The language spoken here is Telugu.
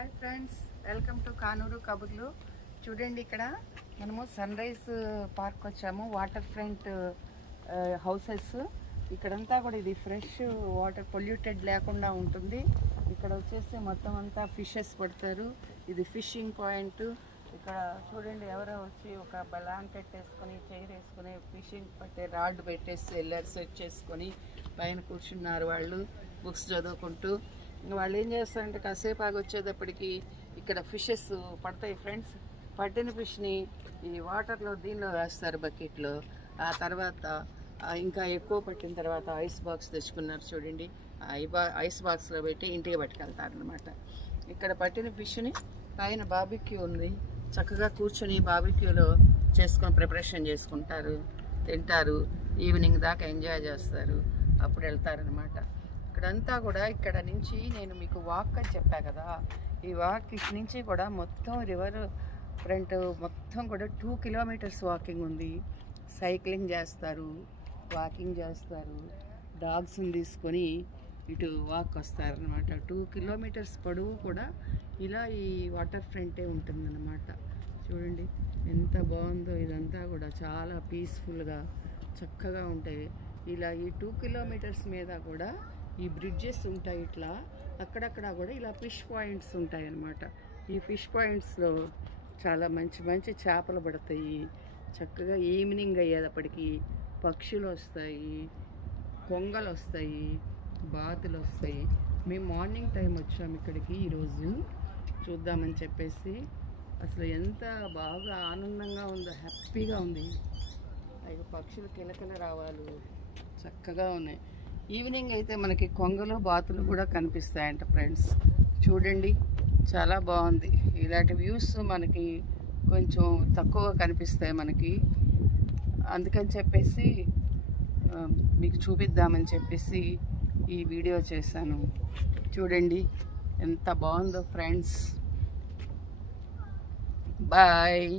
Hi friends, welcome to Kanuru కబుర్లు. చూడండి, ఇక్కడ మనము సన్ రైజ్ పార్క్ వచ్చాము. వాటర్ ఫ్రంట్ హౌసెస్ ఇక్కడంతా కూడా ఇది ఫ్రెష్ వాటర్, పొల్యూటెడ్ లేకుండా ఉంటుంది. ఇక్కడ వచ్చేసి మొత్తం అంతా ఫిషెస్ పడతారు. ఇది ఫిషింగ్ పాయింట్. ఇక్కడ చూడండి, ఎవరో వచ్చి ఒక బ్లాంకెట్ వేసుకొని, చైర్ వేసుకొని ఫిషింగ్ పట్టే రాడ్ పెట్టేసి వెళ్ళారు. సెట్ చేసుకొని పైన కూర్చున్నారు వాళ్ళు, బుక్స్ చదువుకుంటూ. వాళ్ళు ఏం చేస్తారంటే కాసేపు ఆగి వచ్చేటప్పటికి ఇక్కడ ఫిషెస్ పడతాయి ఫ్రెండ్స్. పట్టిన ఫిష్ని ఈ వాటర్లో దీనిలో వేస్తారు, బకెట్లో. ఆ తర్వాత ఇంకా ఎక్కువ పట్టిన తర్వాత ఐస్ బాక్స్ తెచ్చుకున్నారు చూడండి. ఐస్ బాక్స్లో పెట్టి ఇంటికి పట్టుకెళ్తారనమాట. ఇక్కడ పట్టిన ఫిష్ని పైన బార్బిక్యూ ఉంది, చక్కగా కూర్చొని బార్బిక్యూలో చేసుకొని ప్రిపరేషన్ చేసుకుంటారు, తింటారు. ఈవినింగ్ దాకా ఎంజాయ్ చేస్తారు, అప్పుడు వెళ్తారనమాట. ఇక్కడంతా కూడా ఇక్కడ నుంచి నేను మీకు వాక్ అని చెప్పా కదా, ఈ వాక్ నుంచి కూడా మొత్తం రివర్ ఫ్రంట్ మొత్తం కూడా 2 కిలోమీటర్స్ వాకింగ్ ఉంది. సైక్లింగ్ చేస్తారు, వాకింగ్ చేస్తారు. డాగ్స్ని తీసుకొని ఇటు వాక్ వస్తారనమాట. 2 కిలోమీటర్స్ పొడవు కూడా ఇలా ఈ వాటర్ ఫ్రంటే ఉంటుందన్నమాట. చూడండి ఎంత బాగుందో. ఇదంతా కూడా చాలా పీస్ఫుల్గా చక్కగా ఉంటాయి. ఇలా ఈ 2 కిలోమీటర్స్ మీద కూడా ఈ బ్రిడ్జెస్ ఉంటాయి. ఇట్లా అక్కడక్కడ కూడా ఇలా ఫిష్ పాయింట్స్ ఉంటాయి అన్నమాట. ఈ ఫిష్ పాయింట్స్లో చాలా మంచి మంచి చేపలు పడతాయి. చక్కగా ఈవినింగ్ అయ్యేటప్పటికి పక్షులు వస్తాయి, కొంగలు వస్తాయి, బాతులు వస్తాయి. మేము మార్నింగ్ టైం వచ్చాము ఇక్కడికి ఈరోజు చూద్దామని చెప్పేసి. అసలు ఎంత బాగా ఆనందంగా ఉందో, హ్యాపీగా ఉంది. అవి పక్షులు కిలకిల రావాలు చక్కగా ఉన్నాయి. ఈవినింగ్ అయితే మనకి కొంగలు, బాతులు కూడా కనిపిస్తాయంట ఫ్రెండ్స్. చూడండి, చాలా బాగుంది. ఇలాంటి వ్యూస్ మనకి కొంచెం తక్కువ కనిపిస్తాయి మనకి. అందుకని చెప్పేసి మీకు చూపిద్దామని చెప్పేసి ఈ వీడియో చేశాను. చూడండి ఎంత బాగుందో ఫ్రెండ్స్. బాయ్.